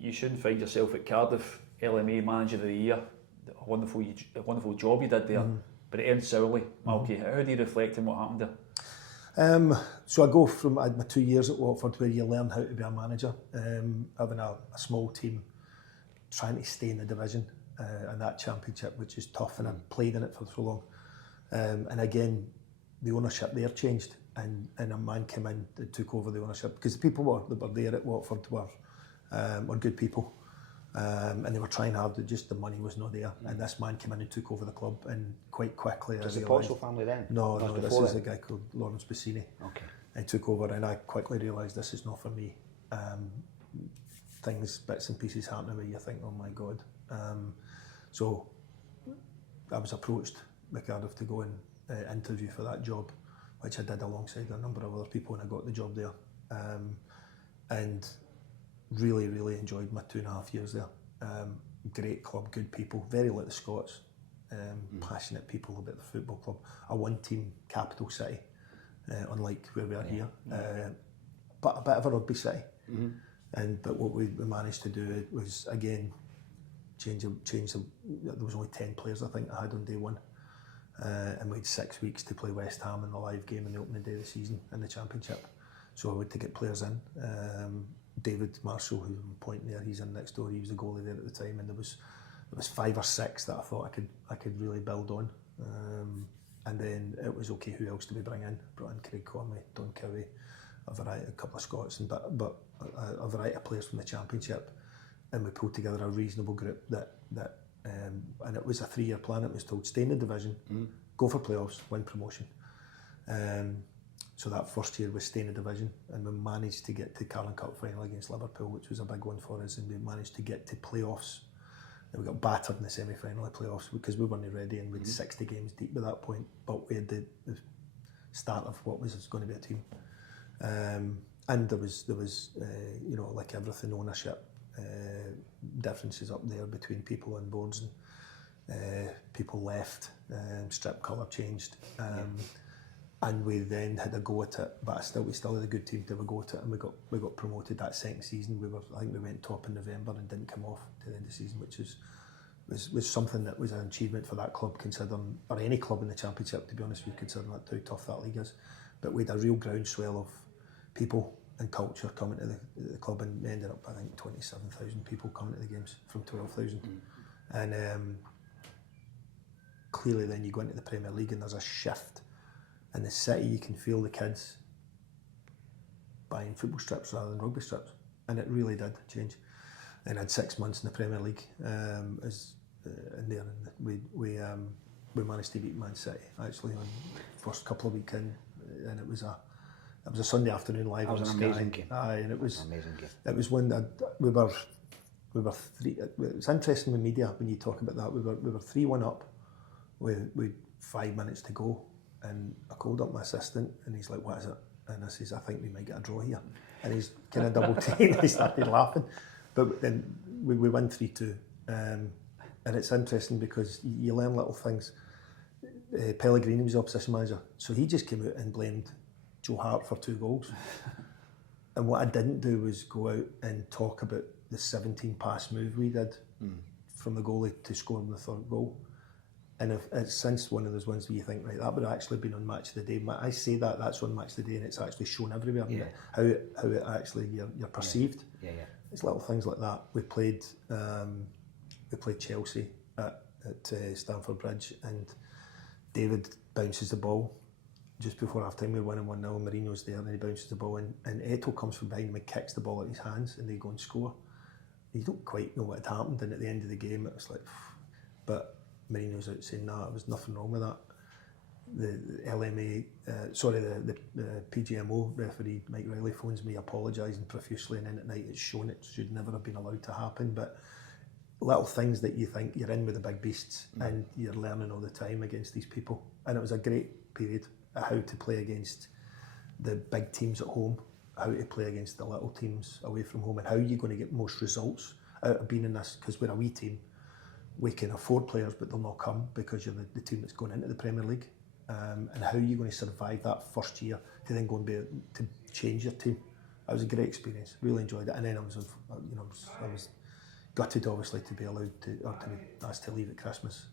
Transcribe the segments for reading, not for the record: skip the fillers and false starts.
you shouldn't find yourself at Cardiff, LMA Manager of the Year, a wonderful job you did there, but it ends sourly. Malky, how do you reflect on what happened there? So I go from my 2 years at Watford where you learn how to be a manager, having a small team, trying to stay in the division and that championship, which is tough, and I've played in it for so long. And again, the ownership there changed, and a man came in and took over the ownership, because the people that were there at Watford were good people, and they were trying hard. Just the money was not there, and this man came in and took over the club, and quite quickly. Was the Portugal family then? No, this is a guy called Lawrence Bassini. Okay. And took over, and I quickly realised this is not for me. Bits and pieces happening where you think, oh my God. So I was approached by Cardiff to go and interview for that job, which I did alongside a number of other people, and I got the job there. And really, really enjoyed my 2.5 years there. Great club, good people, very like the Scots, passionate people about the football club. A one-team capital city, unlike where we are here, but a bit of a rugby city. But what we managed to do was, again, change. There was only 10 players I think I had on day one, and we had 6 weeks to play West Ham in the live game on the opening day of the season in the Championship. So I had to get players in. David Marshall, who I'm pointing there, he's in next door. He was the goalie there at the time, and there was 5 or 6 that I thought I could really build on. And then it was okay, who else do we bring in? Brought in Craig Conway, Don Cowie, a couple of Scots, but a variety of players from the Championship, and we pulled together a reasonable group that and it was a 3-year plan. It was told, stay in the division, go for playoffs, win promotion. So that first year was stay in the division, and we managed to get to Carling Cup final against Liverpool, which was a big one for us, and we managed to get to playoffs. And we got battered in the semi-final of playoffs because we weren't ready, and we had 60 games deep at that point, but we had the start of what was going to be a team. And there was you know, like everything, ownership differences up there between people on boards, and people left, strip colour changed, and we then had a go at it. But we still had a good team to have a go at it, and we got promoted that second season. I think we went top in November and didn't come off to the end of the season, which was something that was an achievement for that club, considering, or any club in the Championship, to be honest with you, considering how tough that league is. But we had a real groundswell of people and culture coming to the club, and we ended up, I think, 27,000 people coming to the games from 12,000. And clearly then you go into the Premier League and there's a shift in the city. You can feel the kids buying football strips rather than rugby strips, and it really did change. And I had 6 months in the Premier League in there, and we managed to beat Man City actually on the first couple of weeks in, and it was a Sunday afternoon live on Sky. That was an amazing game. Aye, and it was amazing game. It was one that we were three. It's interesting with media when you talk about that. We were 3-1 up with 5 minutes to go, and I called up my assistant, and he's like, "What is it?" And I says, "I think we might get a draw here." And he's kind of double taking. He started laughing, but then we win 3-2, and it's interesting because you learn little things. Pellegrini was the opposition manager, so he just came out and blamed Joe Hart for 2 goals. And what I didn't do was go out and talk about the 17 pass move we did from the goalie to score the 3rd goal. And if it's since one of those ones where you think, right, that would have actually been on Match of the Day. I say that's on Match of the Day, and it's actually shown everywhere. Yeah. How it actually you're perceived. Yeah. It's little things like that. We played Chelsea at Stamford Bridge, and David bounces the ball just before half time. We're winning 1-0, Mourinho's there, and he bounces the ball in, and Eto'o comes from behind him and kicks the ball out of his hands, and they go and score. You don't quite know what had happened, and at the end of the game it was like, but Mourinho's out saying, "Nah, there was nothing wrong with that." The LMA, the PGMO referee Mike Riley phones me apologising profusely, and then at night it's shown it should never have been allowed to happen. But little things that you think you're in with the big beasts, and you're learning all the time against these people. And it was a great period at how to play against the big teams at home, how to play against the little teams away from home, and how you're going to get most results out of being in this, because we're a wee team. We can afford players, but they'll not come because you're the team that's going into the Premier League. And how are you going to survive that first year to then go and to change your team it was a great experience. Really enjoyed it, and then I was gutted, obviously, to be allowed to, or to be asked to leave at Christmas,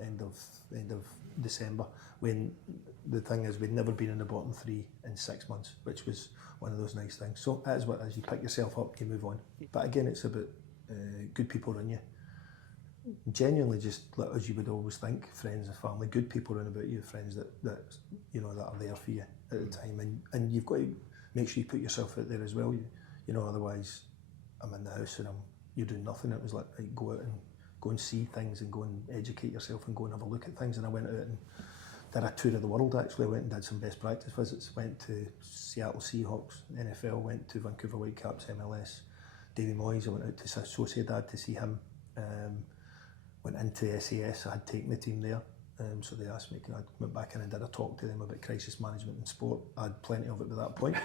end of December. When the thing is, we'd never been in the bottom 3 in 6 months, which was one of those nice things. So that is what it is. You pick yourself up, you move on. But again, it's about good people around you. Genuinely, just as you would always think, friends and family, good people around about you, friends that are there for you at the time, and you've got to make sure you put yourself out there as well. Otherwise, I'm in the house and you're doing nothing. It was like, right, go and see things and go and educate yourself and go and have a look at things. And I went out and did a tour of the world. Actually, I went and did some best practice visits. Went to Seattle Seahawks, NFL. Went to Vancouver Whitecaps, MLS. Davy Moyes. I went out to Sociedad to see him. Went into SAS. I had taken the team there. So they asked me, I went back in and did a talk to them about crisis management in sport. I had plenty of it by that point.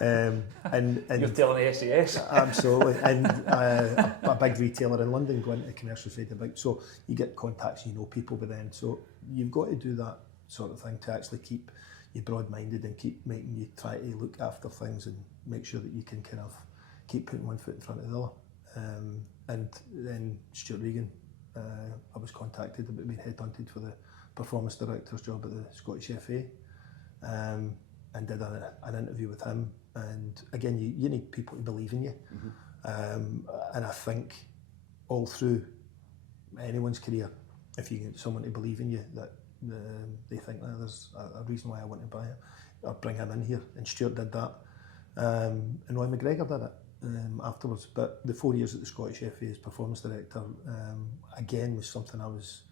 And you're telling SAS? Absolutely. And a big retailer in London, going to the commercial side of it. So you get contacts, you know people by then. So you've got to do that sort of thing to actually keep you broad-minded and keep making you try to look after things and make sure that you can kind of keep putting one foot in front of the other. And then Stuart Regan, I was contacted about being headhunted for the performance director's job at the Scottish FA, and did an interview with him. And again, you need people to believe in you. And I think all through anyone's career, if you get someone to believe in you, that they think that there's a reason why I want to buy it or bring him in here. And Stuart did that, and Roy McGregor did it afterwards. But the 4 years at the Scottish FA as performance director, again, was something I was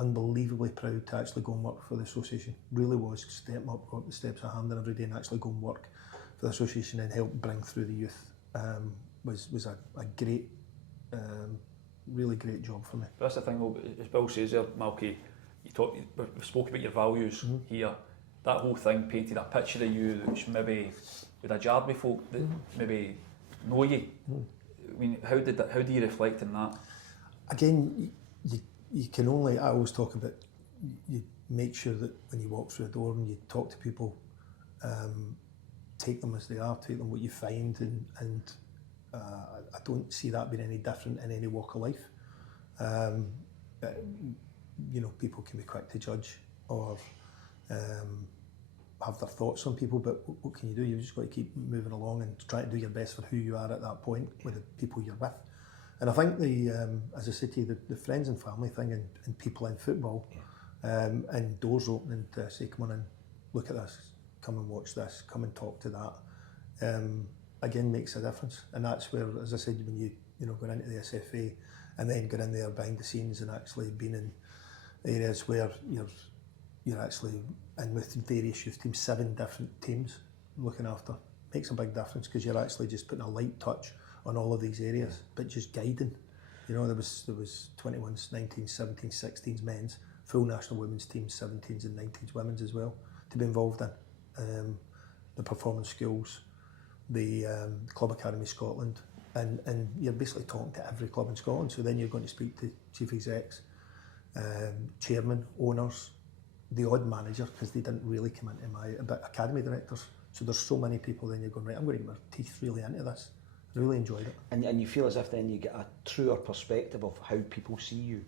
unbelievably proud to actually go and work for the association. Really was. Step up, go up the steps of Hampden every day and actually go and work for the association and help bring through the youth. Was a great, really great job for me. But that's the thing, as Bill says there, Malky, we've spoken about your values here. That whole thing painted a picture of you which maybe would have jarred with folk that maybe know you. I mean, how do you reflect on that? Again, you can only, I always talk about, you make sure that when you walk through a door and you talk to people, take them as they are, take them what you find, and I don't see that being any different in any walk of life. People can be quick to judge or have their thoughts on people, but what can you do? You've just got to keep moving along and try to do your best for who you are at that point with the people you're with. And I think as I said to you, the friends and family thing and people in football, and doors opening to say, come on in, look at this, come and watch this, come and talk to that, again makes a difference. And that's where, as I said, when you going into the SFA and then get in there behind the scenes and actually being in areas where you're actually in with various youth teams, 7 different teams looking after, makes a big difference because you're actually just putting a light touch on all of these areas, but just guiding. There was 21s, 19s, 17s, 16s men's, full national women's teams, 17s and 19s women's as well, to be involved in. The performance schools, the Club Academy Scotland, and you're basically talking to every club in Scotland. So then you're going to speak to chief execs, chairman, owners, the odd manager, because they didn't really come into but academy directors. So there's so many people. Then you're going, right, I'm going to get my teeth really into this. I really enjoyed it. And you feel as if then you get a truer perspective of how people see you.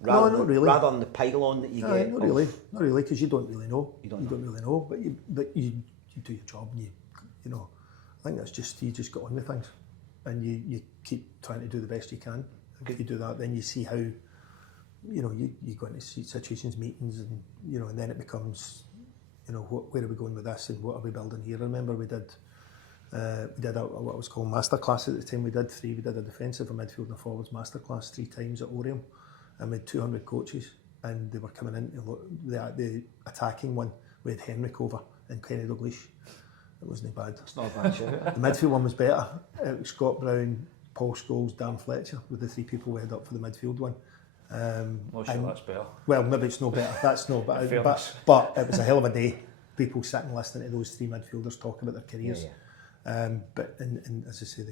No, not really. Rather than the pylon that you get. Not really, because you don't really know. You don't really know, but you do your job, and I think that's just, you just get on with things, and you keep trying to do the best you can. If you do that, then you see how, you go into situations, meetings, and then it becomes, where are we going with this, and what are we building here? I remember we did what was called masterclass at the time. We did a defensive, a midfield and a forwards masterclass 3 times at Oriam, and we had 200 coaches, and they were coming in to look. The attacking one, we had Henrik over and Kenny Dalglish. It wasn't bad. It's not a bad show. The midfield one was better. It was Scott Brown, Paul Scholes, Dan Fletcher with the 3 people we had up for the midfield one. Not sure that's better. Well, maybe it's no better. That's no better. But it was a hell of a day. People sitting listening to those 3 midfielders talk about their careers. But and as I say,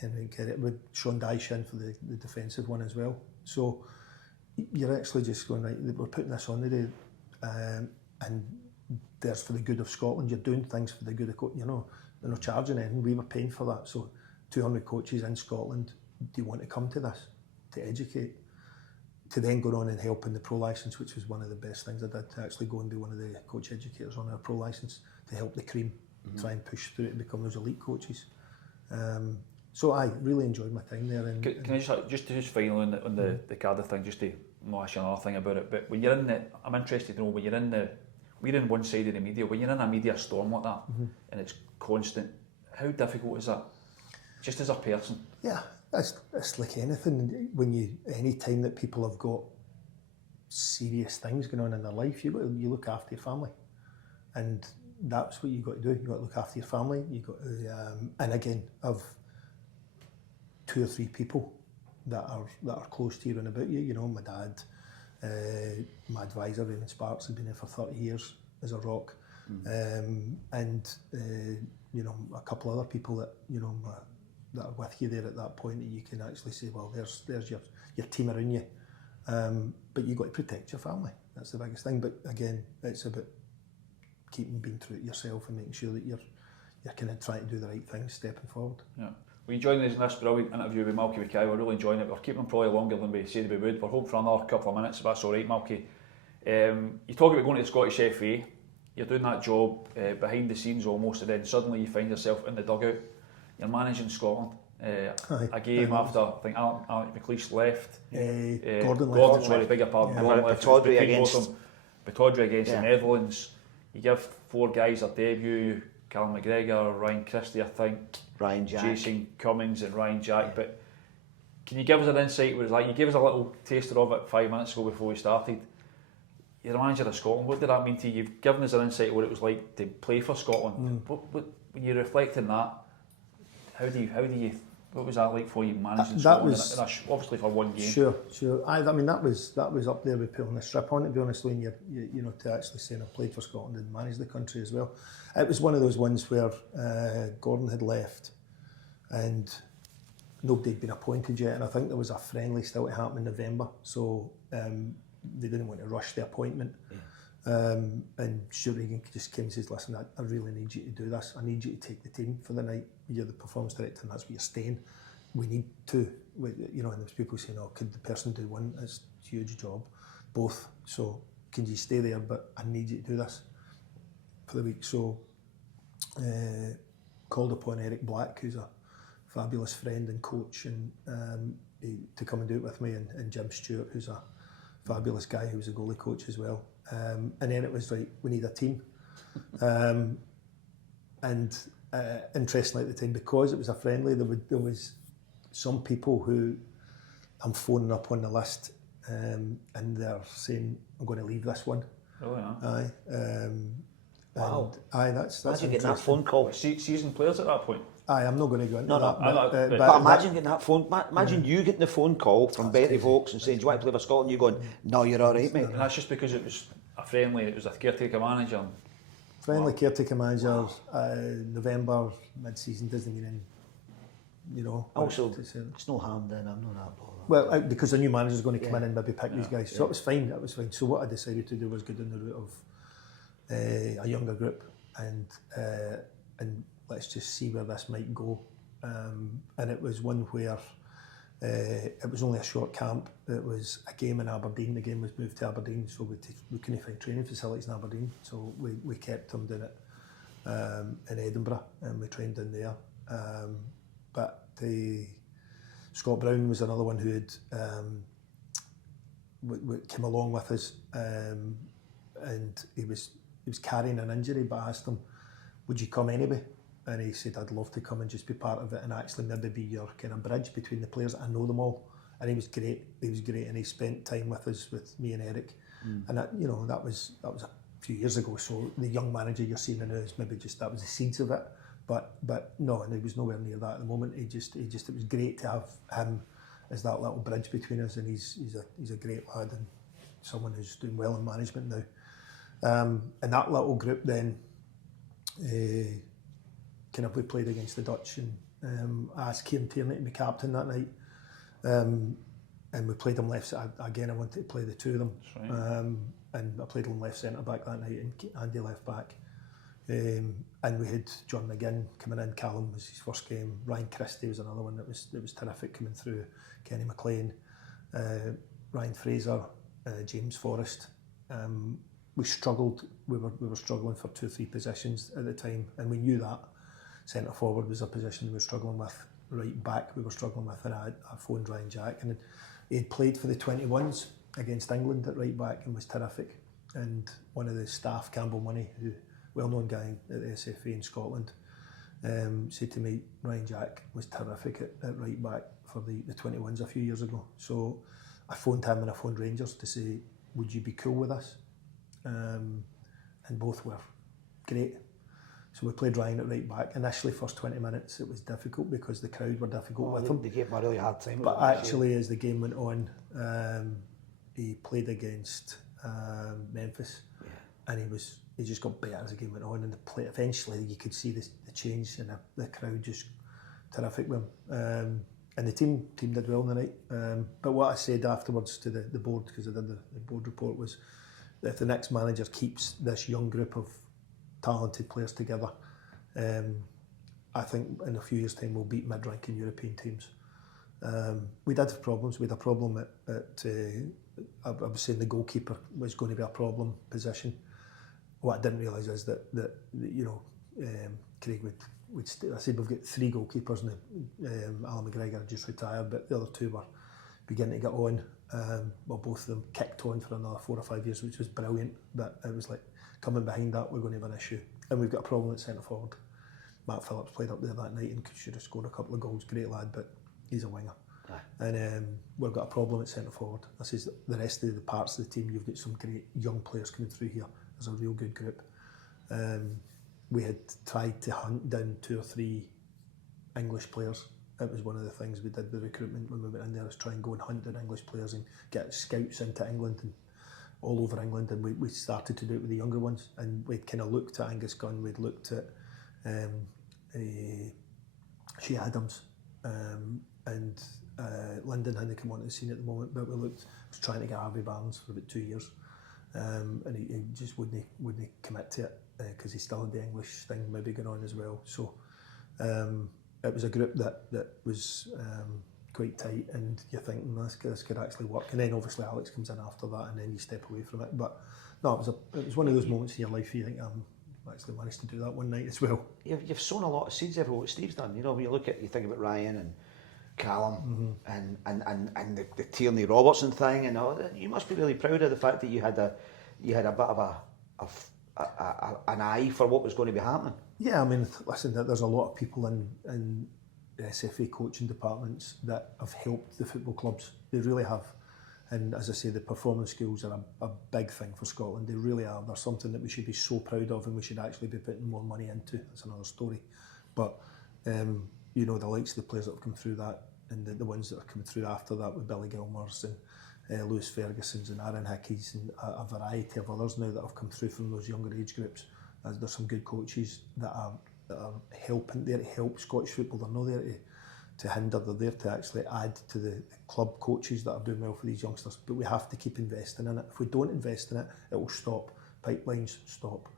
Henry and Kerry, with Sean Dyche in for the defensive one as well. So you're actually just going, right, we're putting this on today, and there's for the good of Scotland. You're doing things for the good of, They're not charging anything. We were paying for that. So 200 coaches in Scotland, do you want to come to this to educate? To then go on and help in the pro licence, which was one of the best things I did, to actually go and be one of the coach educators on our pro licence to help the cream, try and push through to become those elite coaches. So I really enjoyed my time there. And can I just finally on the Cardiff thing, just to not ask you another thing about it, but when you're in the, I'm interested to know, when you're in the, we're in one side of the media, when you're in a media storm like that, and it's constant, how difficult is that, just as a person? Yeah, it's like anything. Any time that people have got serious things going on in their life, you look after your family, and that's what you got to do. You got to look after your family. You got to, and again, I've 2 or 3 people that are close to you and about you. You know, my dad, my advisor Raymond Sparks, has been there for 30 years as a rock, and you know, a couple other people that you know that are with you there at that point, that you can actually say, well, there's your team around you, but you got to protect your family. That's the biggest thing. But again, it's about being true to yourself and making sure that you're kind of trying to do the right things, stepping forward. Yeah. We joined us in this brilliant interview with Malky Mackay. We're really enjoying it. We're keeping probably longer than we said we would. We're hoping for another couple of minutes, if that's all right, Malky. You talk about going to the Scottish FA. You're doing that job behind the scenes almost, and then suddenly you find yourself in the dugout. You're managing Scotland. A game after, I think Alex McLeish left. Gordon left. Sorry, bigger pardon. Gordon left. Pittodrie against the Netherlands. You give 4 guys a debut. Callum McGregor, Ryan Christie, I think, Ryan Jack, Jason Cummings and Ryan Jack. But can you give us an insight? What it was like? You gave us a little taster of it 5 minutes ago before we started. You're the manager of Scotland. What did that mean to you? You've given us an insight of what it was like to play for Scotland. What, when you reflect on that, how do you? What was that like for you managing Scotland? Obviously for one game. Sure. I mean that was up there with pulling the strip on. To be honest, when you know, to actually say I played for Scotland and managed the country as well. It was one of those ones where Gordon had left and nobody had been appointed yet, and I think there was a friendly still to happen in November, so they didn't want to rush the appointment. And Stuart Regan just came and says, listen, I really need you to do this. I need you to take the team for the night. You're the performance director and that's where you're staying. We need to, you know, and there's people saying, oh, could the person do one? It's a huge job. Both. So can you stay there? But I need you to do this for the week. So called upon Eric Black, who's a fabulous friend and coach, and to come and do it with me, and Jim Stewart, who's a fabulous guy who was a goalie coach as well. And then it was like, we need a team. And interestingly at the time, because it was a friendly, there was some people who I'm phoning up on the list, and they're saying, I'm going to leave this one. Oh yeah. Aye. Wow. Aye, that's imagine getting that phone call. Seasoned players at that point. Aye, I'm not going to go into that. But imagine getting that phone. Imagine you getting the phone call from Betty Vokes and saying, "Do you want to play for Scotland?" You going, "No, you're all right, mate." And that's just because it was a friendly. It was a caretaker manager. Friendly caretaker manager. November mid-season doesn't mean, you know. Also, it's no harm then. I'm not that bothered. Well, because a new manager's going to come in and maybe pick these guys, so it was fine. That was fine. So what I decided to do was go down the route of a younger group and let's just see where this might go. And it was one where it was only a short camp. It was a game in Aberdeen. The game was moved to Aberdeen, so we couldn't find training facilities in Aberdeen. So we kept them doing it in Edinburgh, and we trained in there. But Scott Brown was another one who had came along with us, and he was carrying an injury. But I asked him, "Would you come anyway?" And he said, "I'd love to come and just be part of it and actually maybe be your kind of bridge between the players. I know them all." And he was great. And he spent time with us, with me and Eric. And that, you know, that was a few years ago. So the young manager you're seeing now is maybe just, that was the seeds of it. But no, and he was nowhere near that at the moment. It was great to have him as that little bridge between us. And he's a great lad and someone who's doing well in management now. And that little group then, we played against the Dutch, and I asked Kieran Tierney to be captain that night, and we played him left. Again, I wanted to play the two of them, right. And I played him left centre back that night, and Andy left back. And we had John McGinn coming in. Callum was his first game. Ryan Christie was another one that was terrific coming through. Kenny McLean, Ryan Fraser, James Forrest. We struggled. We were struggling for 2 or 3 positions at the time, and we knew that. Centre forward was a position we were struggling with. Right back we were struggling with, and I phoned Ryan Jack, and he had played for the 21s against England at right back and was terrific. And one of the staff, Campbell Money, who well-known guy at the SFA in Scotland, said to me, Ryan Jack was terrific at right back for the 21s a few years ago. So I phoned him and I phoned Rangers to say, would you be cool with us? And both were great. So we played Ryan at right back. Initially, first 20 minutes, it was difficult because the crowd were difficult with him. They gave him a really hard time. But actually, as the game went on, he played against Memphis, and he just got better as the game went on. And the play, eventually, you could see the change, and the crowd just terrific with him. And the team did well the night. But what I said afterwards to the board, because I did the board report, was that if the next manager keeps this young group of talented players together, I think in a few years' time we'll beat mid-ranking European teams. We did have problems. We had a problem at I was saying the goalkeeper was going to be a problem position. What I didn't realise is that you know, Craig would I said we've got 3 goalkeepers now. Alan McGregor had just retired, but the other 2 were beginning to get on. Well, both of them kicked on for another 4 or 5 years, which was brilliant. But it was like, coming behind that, we're going to have an issue. And we've got a problem at centre forward. Matt Phillips played up there that night and should have scored a couple of goals. Great lad, but he's a winger. Aye. And we've got a problem at centre forward. I says the rest of the parts of the team, you've got some great young players coming through here. There's a real good group. We had tried to hunt down 2 or 3 English players. It was one of the things we did with recruitment when we went in there, was try and go and hunt down English players and get scouts into England and all over England, and we started to do it with the younger ones, and we'd kind of looked at Angus Gunn, we'd looked at Shea Adams, and Lyndon hadn't come onto the scene at the moment, but we was trying to get Harvey Barnes for about 2 years, and he just wouldn't commit to it because he still had the English thing maybe going on as well. So it was a group that was quite tight, and you're thinking this could actually work. And then obviously Alex comes in after that, and then you step away from it. But no, it was one of those moments in your life you think, actually managed to do that one night as well. You've sown a lot of seeds everywhere what Steve's done. You know, when you think about Ryan and Callum and the Tierney Robertson thing, and all, you must be really proud of the fact that you had a bit of an eye for what was going to be happening. Yeah, I mean, listen, there's a lot of people in the SFA coaching departments that have helped the football clubs. They really have. And as I say, the performance schools are a big thing for Scotland. They really are. They're something that we should be so proud of, and we should actually be putting more money into. That's another story. But, you know, the likes of the players that have come through that, and the ones that are coming through after that with Billy Gilmore's and Lewis Ferguson's and Aaron Hickey's and a variety of others now that have come through from those younger age groups. There's some good coaches that are helping there to help Scottish football. They're not there to hinder, they're there to actually add to the club coaches that are doing well for these youngsters. But we have to keep investing in it. If we don't invest in it, it will stop. Pipelines stop.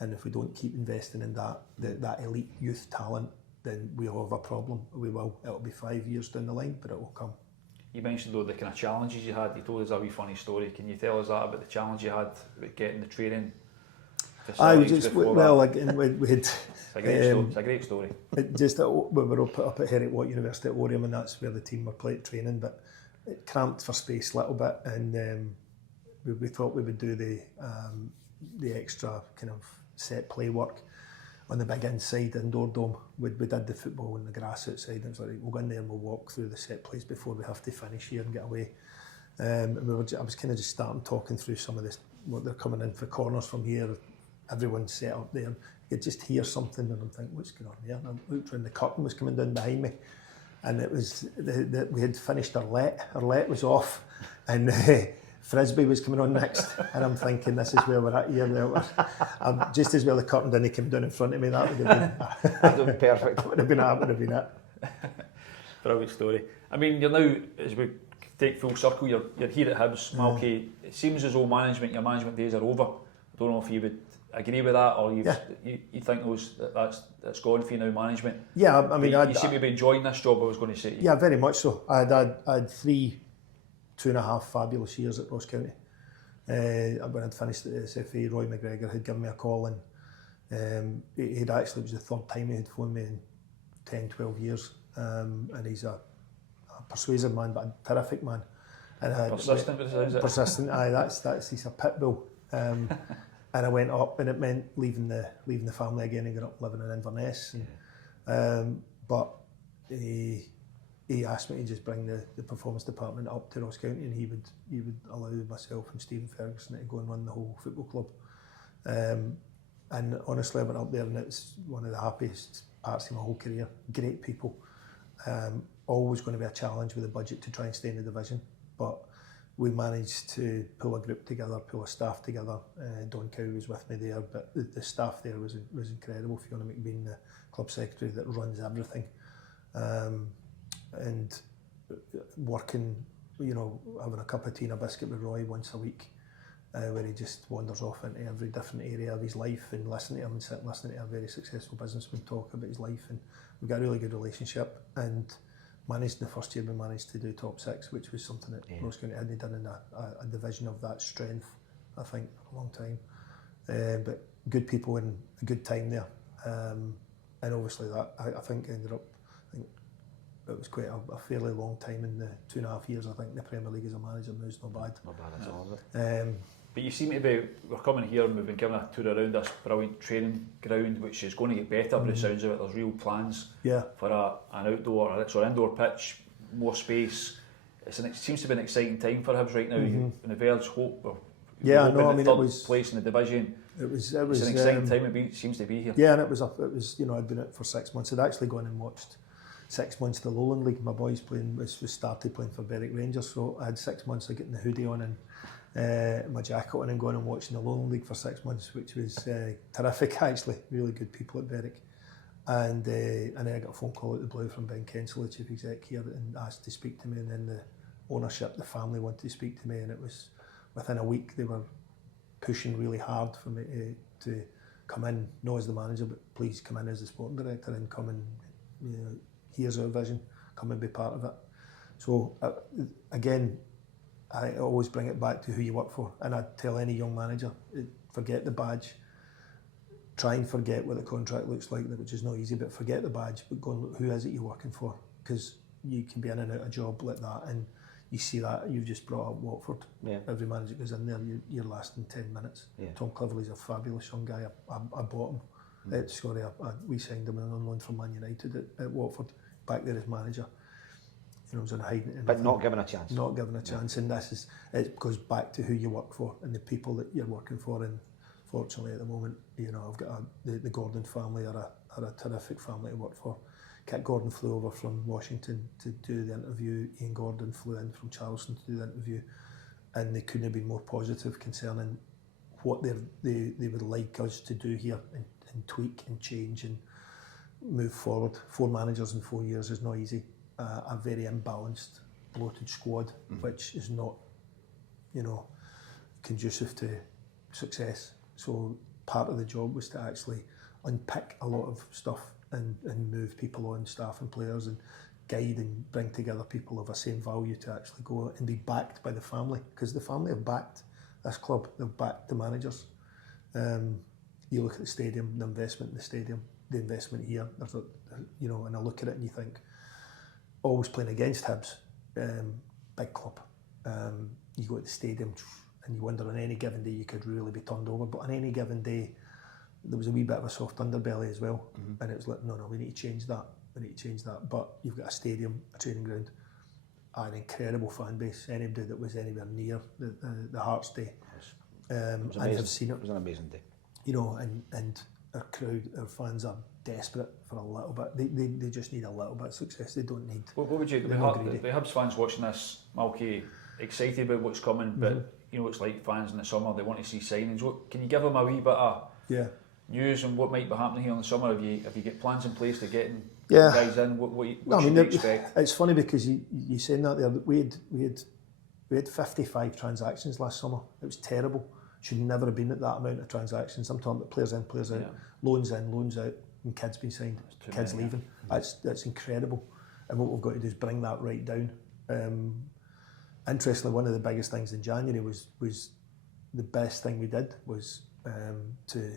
And if we don't keep investing in that elite youth talent, then we'll have a problem. We will. It'll be 5 years down the line, but it will come. You mentioned though the kind of challenges you had. You told us a wee funny story. Can you tell us that about the challenge you had with getting the training? I was just again we had. It's a great story. We were up at Heriot Watt University at Oriam, and that's where the team were training. But it cramped for space a little bit, and we thought we would do the extra kind of set play work on the big inside indoor dome. We did the football in the grass outside, and it was like, we'll go in there and we'll walk through the set plays before we have to finish here and get away. And I was kind of just starting talking through some of this, what they're coming in for corners from here. Everyone's set up there. You just hear something, and I'm thinking, what's going on here? And I looked around, the curtain was coming down behind me, and it was we had finished Hoilett. Hoilett was off, and Frisbee was coming on next, and I'm thinking, this is where we're at here. Just as well the curtain didn't come down in front of me, that would have been perfect. That would have been it. Brilliant story. I mean, you're now, as we take full circle, you're here at Hibs, Malky. It seems as though your management days are over. I don't know if you would agree with that, or you think that's gone for you now, management? Yeah, I mean, you seem to be enjoying this job. I was going to say to you. Yeah, very much so. I had 2.5 fabulous years at Ross County. When I'd finished at the SFA, Roy McGregor had given me a call, and it was the third time he had phoned me in 10, 12 years. And he's a persuasive man, but a terrific man. And persistent. Aye, he's a pit bull. And I went up, and it meant leaving the family again and got up living in Inverness. But he asked me to just bring the performance department up to Ross County, and he would allow myself and Stephen Ferguson to go and run the whole football club. And honestly, I went up there, and it's one of the happiest parts of my whole career. Great people. Always going to be a challenge with the budget to try and stay in the division, but we managed to pull a group together, pull a staff together. Don Cow was with me there, but the staff there was incredible. Fiona McBean, the club secretary that runs everything, and working, having a cup of tea and a biscuit with Roy once a week, where he just wanders off into every different area of his life, and listen to him and sit and listen to a very successful businessman talk about his life, and we've got a really good relationship. And managed the first year, we managed to do top 6, which was something that Ross County hadn't done in a division of that strength, I think, for a long time. But good people and a good time there, and obviously that I think ended up. I think it was quite a fairly long time in the 2.5 years. I think the Premier League as a manager now is not bad. Not bad at all. But you seem to be, we're coming here and we've been given a tour around this brilliant training ground, which is going to get better by the sounds of it. There's real plans for an outdoor or indoor pitch, more space. It seems to be an exciting time for Hibs right now. On the verge, it was place in the division. It was an exciting time. It seems to be here. Yeah, and it was I'd been out for 6 months. I'd actually gone and watched 6 months of the Lowland League. My boys started playing for Berwick Rangers, so I had 6 months of getting the hoodie on and my jacket on and going and watching the Lowland League for 6 months, which was terrific actually. Really good people at Berwick. And then I got a phone call out the blue from Ben Kensel, the chief exec here, and asked to speak to me, and then the ownership, the family wanted to speak to me, and it was within a week they were pushing really hard for me to come in, not as the manager, but please come in as the sporting director and come and here's our vision, come and be part of it. So again, I always bring it back to who you work for, and I tell any young manager, forget the badge, try and forget what the contract looks like, which is not easy, but forget the badge, but go and look, who is it you're working for? Because you can be in and out of a job like that, and you see that, you've just brought up Watford. Yeah. Every manager goes in there, you're lasting 10 minutes. Yeah. Tom Cleverley's a fabulous young guy. I bought him. We signed him on loan from Man United at Watford, back there as manager. I was on hiding. But not given a chance. Not given a chance, and it goes back to who you work for and the people that you're working for. And fortunately, at the moment, I've got the Gordon family are a terrific family to work for. Kit Gordon flew over from Washington to do the interview. Ian Gordon flew in from Charleston to do the interview, and they couldn't have been more positive concerning what they would like us to do here and tweak and change and move forward. 4 managers in 4 years is not easy. A very imbalanced, bloated squad, which is not, conducive to success. So part of the job was to actually unpick a lot of stuff and move people on, staff and players, and guide and bring together people of the same value to actually go and be backed by the family, because the family have backed this club, they've backed the managers. You look at the stadium, the investment in the stadium, the investment here, there's and I look at it and you think, always playing against Hibs, big club. You go to the stadium and you wonder on any given day you could really be turned over, but on any given day there was a wee bit of a soft underbelly as well, and it was like, no, we need to change that. But you've got a stadium, a training ground, an incredible fan base. Anybody that was anywhere near the Hearts Day and have seen it. It was an amazing day. And our crowd, our fans are desperate for a little bit. They just need a little bit of success. They don't need. What would you? The Hibs fans watching this, Malky, excited about what's coming, but it's like fans in the summer. They want to see signings. Can you give them a wee bit of news on what might be happening here in the summer? Have you got plans in place to getting guys in? What should you expect? It's funny because you saying that there. We had 55 transactions last summer. It was terrible. Should never have been at that amount of transactions. I'm talking about players in, players out, loans in, loans out, and kids being signed, kids leaving. That's incredible. And what we've got to do is bring that right down. Interestingly, one of the biggest things in January was the best thing we did was to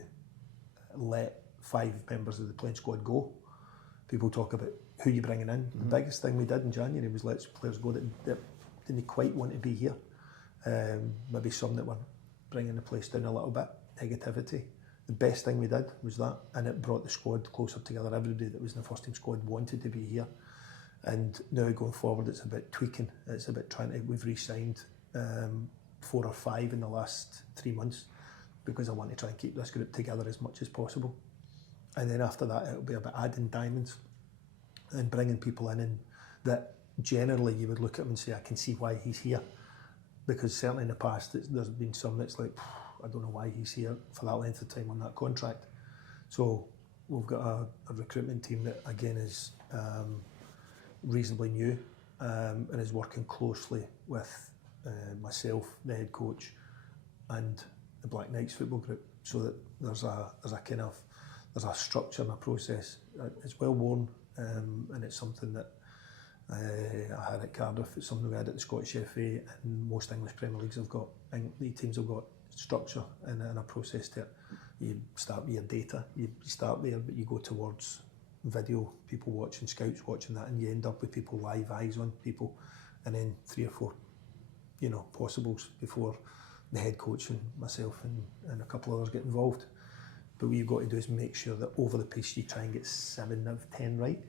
let 5 members of the playing squad go. People talk about who you're bringing in. The biggest thing we did in January was let players go that didn't quite want to be here. Maybe some that were bringing the place down a little bit, negativity. The best thing we did was that, and it brought the squad closer together. Everybody that was in the first team squad wanted to be here. And now going forward, it's about tweaking. It's about trying to, we've re-signed 4 or 5 in the last 3 months because I want to try and keep this group together as much as possible. And then after that, it'll be about adding diamonds and bringing people in and that generally you would look at them and say, I can see why he's here. Because certainly in the past, there's been some that's like, I don't know why he's here for that length of time on that contract. So we've got a recruitment team that again is reasonably new and is working closely with myself, the head coach, and the Black Knights football group, so that there's a structure and a process. It's well worn, and it's something that I had at Cardiff. It's something we had at the Scottish FA, and most English Premier Leagues have got. The teams have got structure and a process to it. You start with your data. You start there, but you go towards video, people watching, scouts watching that, and you end up with people live eyes on people, and then 3 or 4, possibles before the head coach and myself and a couple others get involved. But what you've got to do is make sure that over the piece you try and get 7 out of 10 right.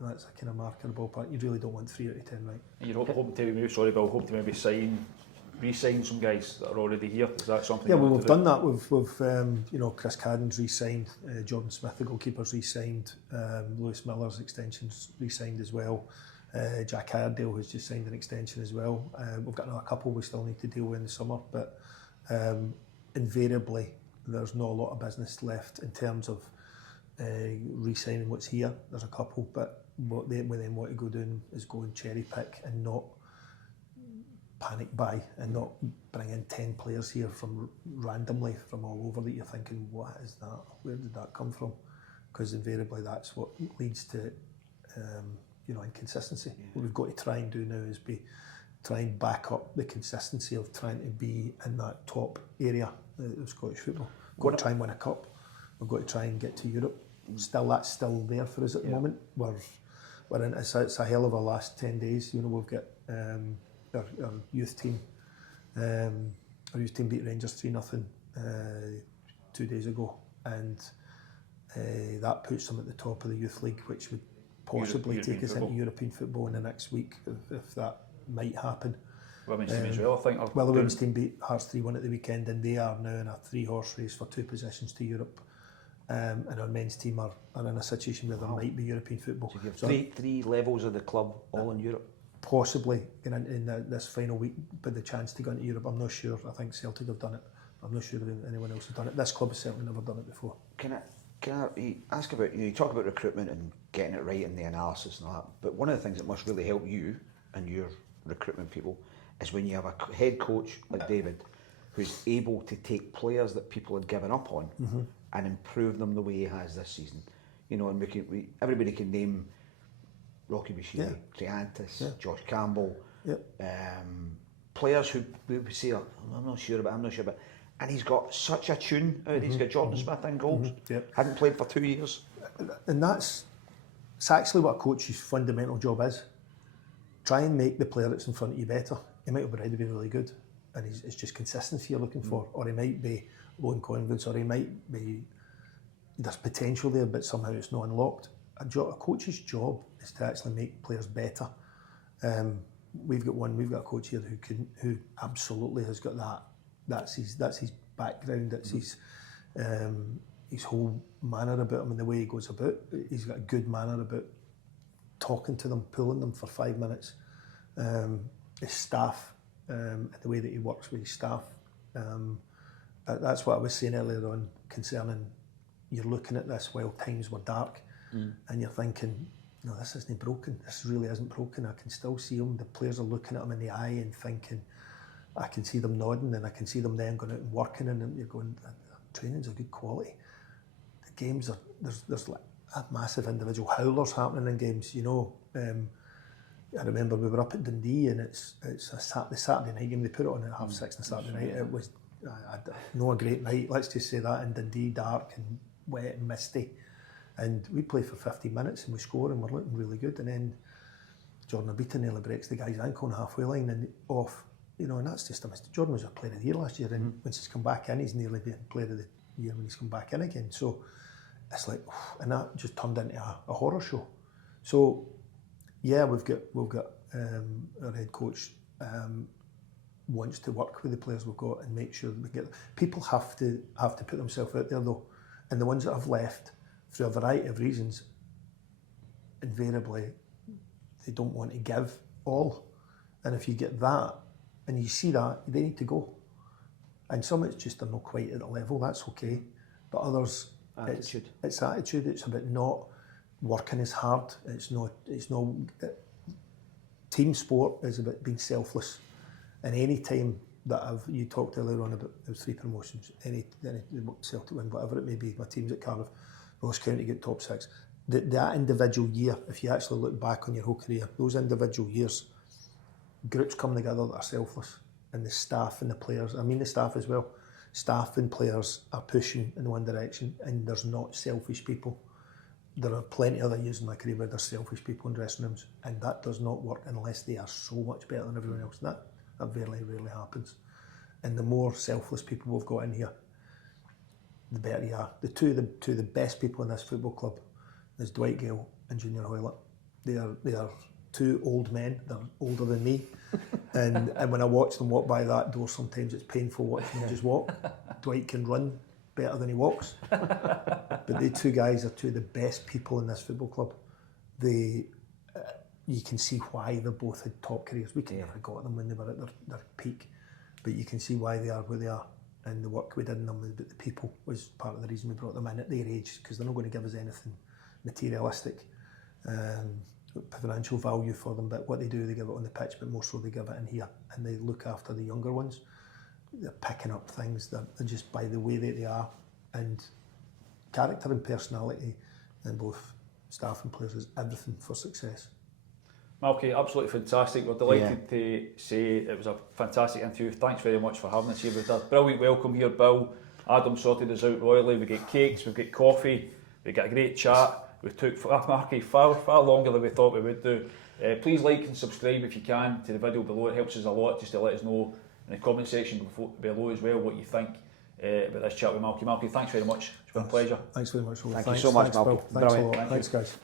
That's a kind of mark in the ballpark. You really don't want 3 out of 10 right. And you're hoping to maybe re-sign some guys that are already here. Is that something? Yeah, well, we've done that. We've Chris Cadden's re-signed, Jordan Smith, the goalkeeper's re-signed, Lewis Miller's extension's re-signed as well. Jack Iredale has just signed an extension as well. We've got another couple we still need to deal with in the summer, but invariably there's not a lot of business left in terms of re-signing what's here. There's a couple, but what they then want to go doing is go and cherry pick and not panic buy and not bring in 10 players here from randomly from all over that you're thinking, what is that? Where did that come from? Because invariably that's what leads to inconsistency. What we've got to try and do now is try and back up the consistency of trying to be in that top area of Scottish football. We've got to try and win a cup. We've got to try and get to Europe. That's still there for us at the moment. We're in, it's a hell of a last 10 days. We've got our youth team. Our youth team beat Rangers 3-0 2 days ago, and that puts them at the top of the youth league, which would possibly take us into European football in the next week if that might happen. Women's team as well, I think. The women's team beat Hearts 3-1 at the weekend, and they are now in a 3-horse race for 2 positions to Europe. And our men's team are in a situation where there might be European football. So you have three levels of the club all in Europe? Possibly in this final week, but the chance to go into Europe, I'm not sure. I think Celtic have done it. I'm not sure if anyone else has done it. This club has certainly never done it before. Can I ask about, you talk about recruitment and getting it right in the analysis and all that, but one of the things that must really help you and your recruitment people is when you have a head coach like David who's able to take players that people had given up on and improve them the way he has this season. And everybody can name Rocky Bashiri, Triantis, Josh Campbell, players who we would say, I'm not sure about, and he's got such a tune out. He's got Jordan Smith in goals, hadn't played for 2 years. And it's actually what a coach's fundamental job is. Try and make the player that's in front of you better. He might already be really good, and it's just consistency you're looking for, or he might be low in confidence, or he might be, there's potential there, but somehow it's not unlocked. A coach's job is to actually make players better. We've got a coach here who absolutely has got that. That's his background. That's his whole manner about him and the way he goes about. He's got a good manner about talking to them, pulling them for 5 minutes. His staff, the way that he works with his staff. That's what I was saying earlier on concerning you're looking at this while times were dark, and you're thinking, no, this isn't broken. This really isn't broken. I can still see him. The players are looking at him in the eye and thinking, I can see them nodding, and I can see them then going out and working, and you're going, training's of good quality. The games are, there's like a massive individual howlers happening in games, you know. I remember we were up at Dundee, and it's the Saturday night game. They put it on at 6:30 on Saturday night. It was no a great night, let's just say that, in Dundee, dark and wet and misty. And we play for 50 minutes and we score and we're looking really good. And then Jordan Abita nearly breaks the guy's ankle on the halfway line and off. You know, and that's just a mistake. Jordan was a player of the year last year, and when he's come back in, he's nearly been player of the year when he's come back in again. So it's like, and that just turned into a horror show. So yeah, we've got our head coach wants to work with the players we've got and make sure that we get. People have to put themselves out there though, and the ones that have left for a variety of reasons, invariably they don't want to give all. And if you get that and you see that, they need to go. And some it's just they're not quite at the level, that's okay. But others, attitude. It's attitude. It's about not working as hard. It's not. Team sport is about being selfless. And any time that you talked earlier on about those 3 promotions, any Celtic win, whatever it may be, my team's at Cardiff, Ross County get top 6. That individual year, if you actually look back on your whole career, those individual years, groups come together that are selfless, and the staff and the players, I mean the staff as well, staff and players are pushing in one direction, and there's not selfish people. There are plenty of other years in my career where there's selfish people in dressing rooms, and that does not work unless they are so much better than everyone else. That very rarely happens. And the more selfless people we've got in here, the better you are. The two of the best people in this football club is Dwight Gayle and Junior Hoilett. They are 2 old men. They're older than me, and when I watch them walk by that door, sometimes it's painful watching them just walk. Dwight can run better than he walks, but the 2 guys are 2 of the best people in this football club. You can see why they both had top careers. We could never have got them when they were at their peak, but you can see why they are where they are, and the work we did in them, but the people was part of the reason we brought them in at their age, because they're not going to give us anything materialistic, financial value for them, but what they do, they give it on the pitch, but more so they give it in here, and they look after the younger ones. They're picking up things that are just by the way that they are, and character and personality in both staff and players is everything for success. Malky, absolutely fantastic. We're delighted to say it was a fantastic interview. Thanks very much for having us here with us. Brilliant welcome here, Bill. Adam sorted us out royally. We get cakes, we've got coffee, we got a great chat. We took Malky far longer than we thought we would do. Please like and subscribe if you can to the video below. It helps us a lot just to let us know in the comment section below as well what you think about this chat with Malky. Malky, thanks very much. It's been a pleasure. Thanks very much, Will. Thank you so much, Malky. Thanks a lot. Thanks, guys.